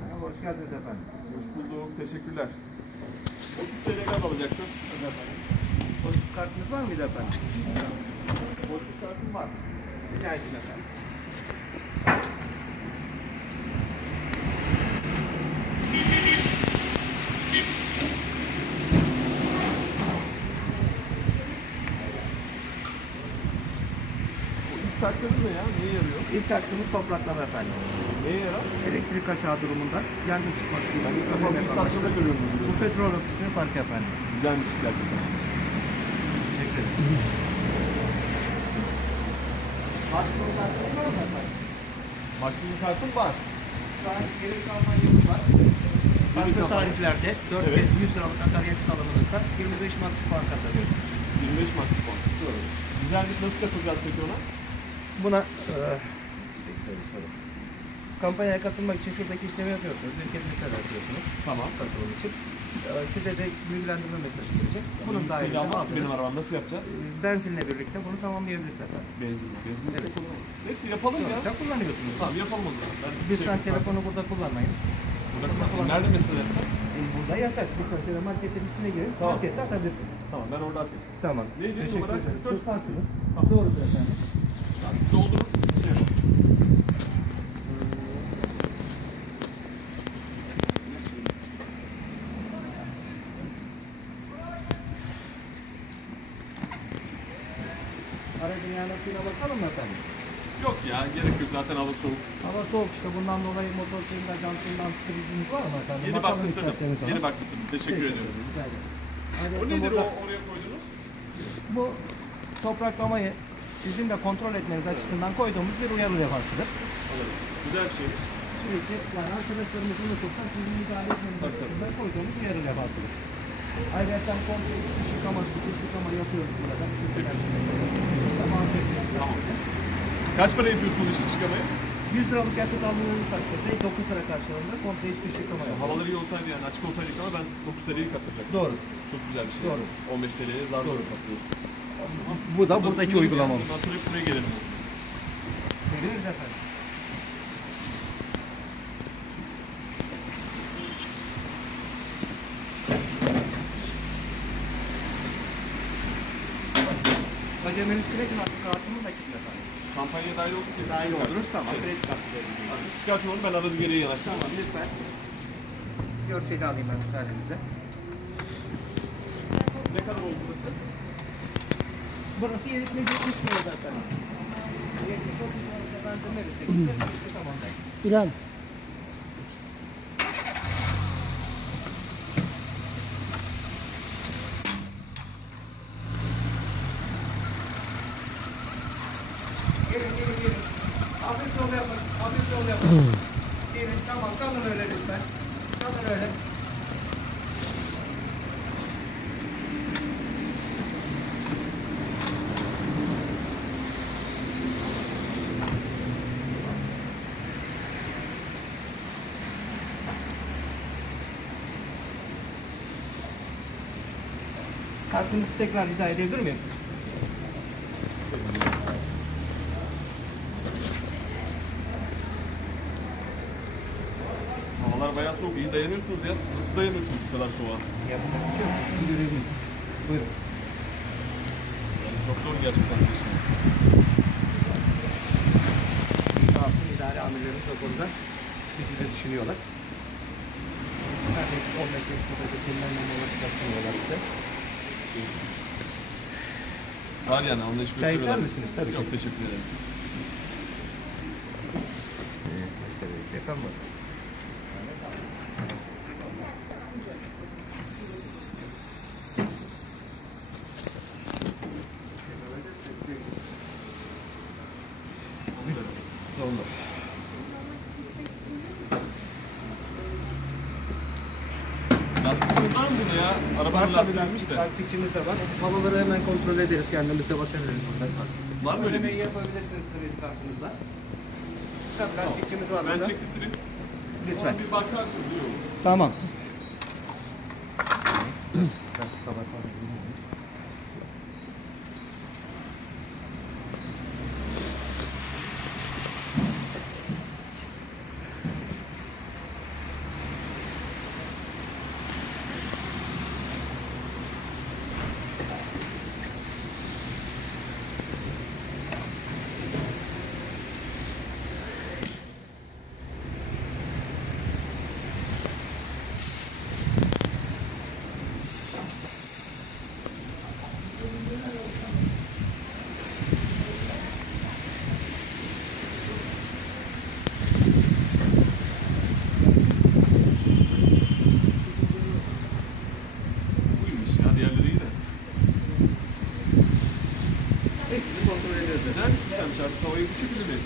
Merhaba, hoş geldiniz efendim. Hoş bulduk. Teşekkürler. 30 TL gaz alacaktım. Efendim. Polis kartınız var mıydı efendim? Boşluk kartım var. Rica ederim efendim. Bu ilk taktığınız ne ya? Neye yarıyor? İlk taktığımız topraklama efendim. Neye yarar? Elektrik açığı durumunda yangın çıkması gibi. Ben ilk defa bir istasyonda görüyorum. Bu petrol ofisinin farkı efendim. Güzelmiş gerçekten. Teşekkür ederim. Maksimum kartınız var mı efendim? Maksimum kartım var. Şu an geri kampanyamız var. Farklı tariflerde 4 Evet. kez 100 liralık akaryakıt alımınızda 25 max puan kazanıyorsunuz. 25 maksimum. Doğru. Güzelmiş. Nasıl katılacağız peki ona? Buna soru. Kampanyaya katılmak için şuradaki işlemi yapıyorsunuz. Kez mesaj atıyorsunuz. Tamam. Katılım için. Eee, size de bilgilendirme mesajı gelecek. Bunun dahilinde almaz ki benim arabam. Nasıl yapacağız? eee, benzinle birlikte bunu tamamlayabiliriz efendim. Benzin. Benzin. Evet. Neyse yapalım ya. Sonuçta kullanıyorsunuz. Tamam yapalım o zaman. Ben Lütfen şey- telefonu burada kullanmayın. Burada kullanayım. Nerede mesela? Eee, burada yasak. Lütfen şöyle marketin içine girin. Tamam. Markette atabilirsiniz. Tamam ben orada atayım. Tamam. Neydi Teşekkür numara? ederim. 44. Kız hakkınız. Tamam. Doğrudur efendim. Tamam siz doldurun. Şey yapalım. Aracın bakalım mı efendim? Yok ya gerek yok zaten hava soğuk. Hava soğuk işte bundan dolayı motor suyunda jantından sıkıntınız var mı efendim? Yeni Bakalım baktırdım. Yeni baktırdım. Teşekkür ediyorum. Rica ederim. Ayrıca O nedir o burada oraya koydunuz? Bu topraklamayı sizin de kontrol etmeniz açısından koyduğumuz bir uyarı levhasıdır. Alalım. Güzel bir şeymiş. Sürekli yani arkadaşlarımız unutursa sizin müdahale etmeniz açısından koyduğumuz uyarı levhasıdır. Ayrıca komple iç yıkama, süt yıkama yapıyoruz burada. Tamam. Tamam. Kaç para yapıyorsunuz iç çıkamayı? 100 liralık yakıt almanızı takdirde 9 lira karşılığında komple iç dış yıkama yapıyoruz. Havaları iyi olsaydı yani açık olsaydık ama ben 9 TL'yi katlayacaktım. Doğru. Çok güzel bir şey. Doğru. 15 TL'ye zar zor katlıyoruz. Bu da buradaki uygulamamız. Hep buraya gelelim. Söyleriz efendim. Ödemeniz kredi kartı kartının nakit efendim. Kampanyaya dahil olduk ya. Dahil oluruz tamam. Şey, Kredi kartı verileceğiz. Siz çıkartın onu ben aracı geriye yanaştırayım. Tamam lütfen. Görseli alayım ben müsaadenizle. Ne kadar oldu burası? Burası 70 70 lira zaten. 70 30 lira benzin verirsek. işte tamam ben. Gelin gelin gelin. Hafif sol yapın. Tamam öyle lütfen. Kalın öyle. Kartınızı tekrar rica edebilir miyim? Havalar bayağı soğuk. İyi dayanıyorsunuz ya. Nasıl dayanıyorsunuz bu kadar soğuğa? Yapacak bir şey yok. Bizim görevimiz. Buyurun. Yani çok zor gerçekten işiniz. Sağ olsun idare amirlerimiz o konuda bizi de düşünüyorlar. Neredeyse 15 dakikada bir dinlenme molası kaçırmıyorlar bize. Var yani anlayış Çay gösteriyorlar. içer misiniz? Tabii ki. Yok teşekkür ederim. Başka bir şey kalmadı. Doldu. Lastikçiniz var mı bunu ya? Arabanın lastikiymiş de. Lastikçimiz de var. Havaları hemen kontrol ederiz. Kendimiz de basabiliriz burada. Var mı öyle bir? Ödemeyi yapabilirsiniz kredi kartınızla. Tabii lastikçimiz var Ben burada. çektireyim. Lütfen. Bir bakarsınız iyi olur. Tamam. Sistemmiş artık havayı bu şekilde mi?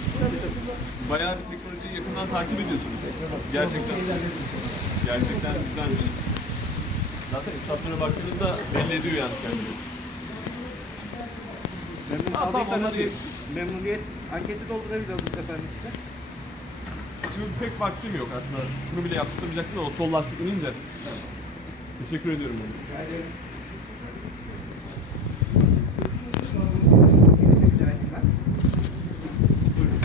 Bayağı bir teknolojiyi yakından takip ediyorsunuz. Gerçekten. Gerçekten güzelmiş. Zaten istasyona baktığınızda belli ediyor yani kendini. Memnun Ha, tamam, kaldıysanız onlar bir memnuniyet anketi doldurabiliriz efendim size. Şimdi pek vaktim yok aslında. Şunu bile yaptırmayacaktım ama o sol lastik inince. Teşekkür ediyorum. Rica ederim. Rica edeyim ben. Buyurun.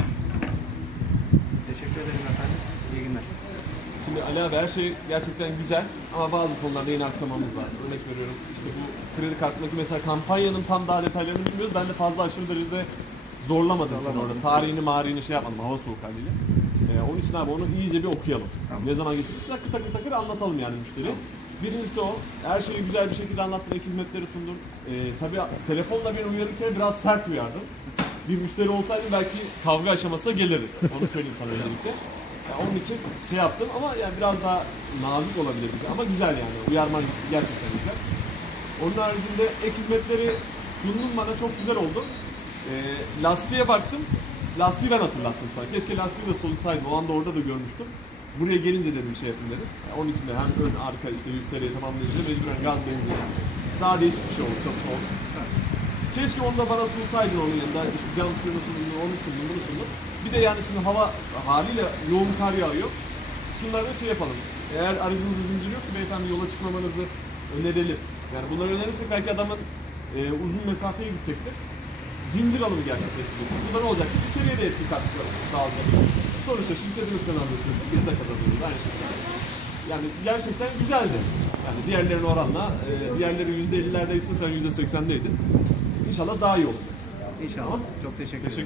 Teşekkür ederim efendim. İyi günler. Abi her şey gerçekten güzel ama bazı konularda yine aksamamız var. Örnek veriyorum işte bu kredi kartındaki mesela kampanyanın tam daha detaylarını bilmiyoruz. Ben de fazla aşırı derecede zorlamadım seni orada. Tarihini marihini şey yapmadım hava soğuk haliyle. Ee, onun için abi onu iyice bir okuyalım. Tamam. Ne zaman geçecek takır takır takır anlatalım yani müşteri. Birincisi o. Her şeyi güzel bir şekilde anlattın, ek hizmetleri sundun. Ee, tabii telefonla beni uyarırken biraz sert uyardım. Bir müşteri olsaydı belki kavga aşamasına gelirdik. Onu söyleyeyim sana özellikle. Ya onun için şey yaptım ama yani biraz daha nazik olabilirdi. Ama güzel yani. Uyarman gerçekten güzel. Onun haricinde ek hizmetleri sundun bana çok güzel oldu. Ee, lastiğe baktım. Lastiği ben hatırlattım sana. Keşke lastiği de solusaydım. O anda orada da görmüştüm. Buraya gelince dedim şey yapayım dedim. Ya onun için de hem ön arka işte 100 TL'ye tamamlayınca mecburen gaz benzin. Daha değişik bir şey oldu, çalışma oldu. Keşke onu da bana sunsaydın onun yanında. İşte cam suyunu sundun, onu sundun, bunu sundun. Bir de yani şimdi hava haliyle yoğun kar yağıyor. Şunları da şey yapalım. Eğer aracınızda zincir yoksa beyefendi yola çıkmamanızı önerelim. Yani bunları önerirsek belki adamın e, uzun mesafeye gidecektir. Zincir alımı gerçekleştirecek. Bunlar ne olacak? İçeriye de etki katkı sağlayacak. Sonuçta şirketimiz sürece biz de kazanıyoruz aynı şekilde. Yani gerçekten güzeldi. Yani diğerlerine oranla, e, diğerleri %50'lerdeyse sen %80'deydin. İnşallah daha iyi olur. İnşallah. Çok teşekkür ederim. Teşekkür